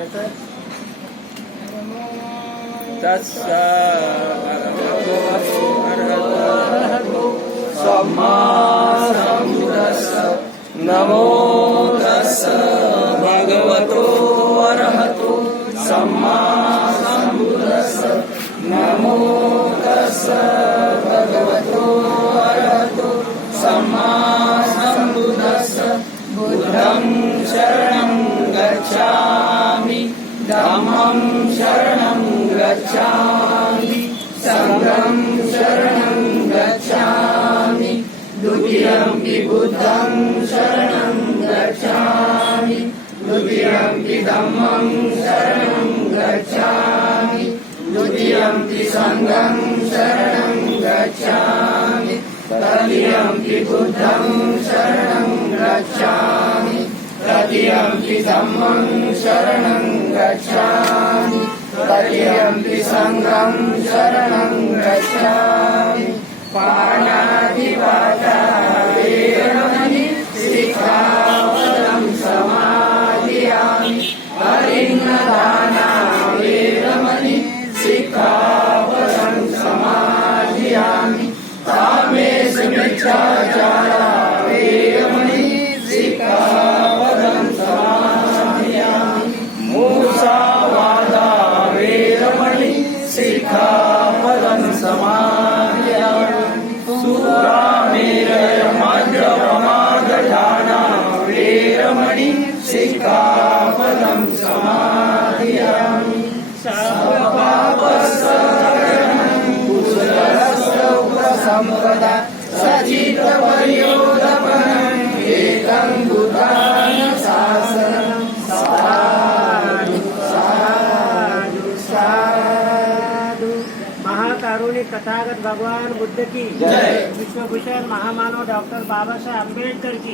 तस्स भगवतो अरहतो सम्मा सम्बुद्धस्स नमो तस्स भगवतो अरहतो सम्मा सम्बुद्धस्स नमो तस्स भगवतो अरहतो सम्मा सम्बुद्धस्स बुद्धं शरणं शरणं गच्छामि सङ्घं शरणं गच्छामि द्वितीयम्पि बुद्धं शरणं गच्छामि द्वितीयम्पि धम्मं शरणं गच्छामि द्वितीयम्पि सङ्घं शरणं गच्छामि तृतीयम्पि बुद्धं शरणं गच्छामि तृतीयम्पि धम्मं शरणं गच्छामि तृतीयम्पि सङ्घं शरणं गच्छामि। पाणातिपाता वेरमणि समाधियामि। हरिन्नदाना वेरमणि शिखापदं समाधियामि। कामेषु मिच्छाचारा सुरामेरय मध्यपमादधाना वेरमणि शिखापदं समाधियामि महाकारुणिक तथागत भगवान बुद्ध की जय। विश्वभूषण महामानव डॉक्टर बाबासाहेब आंबेडकर की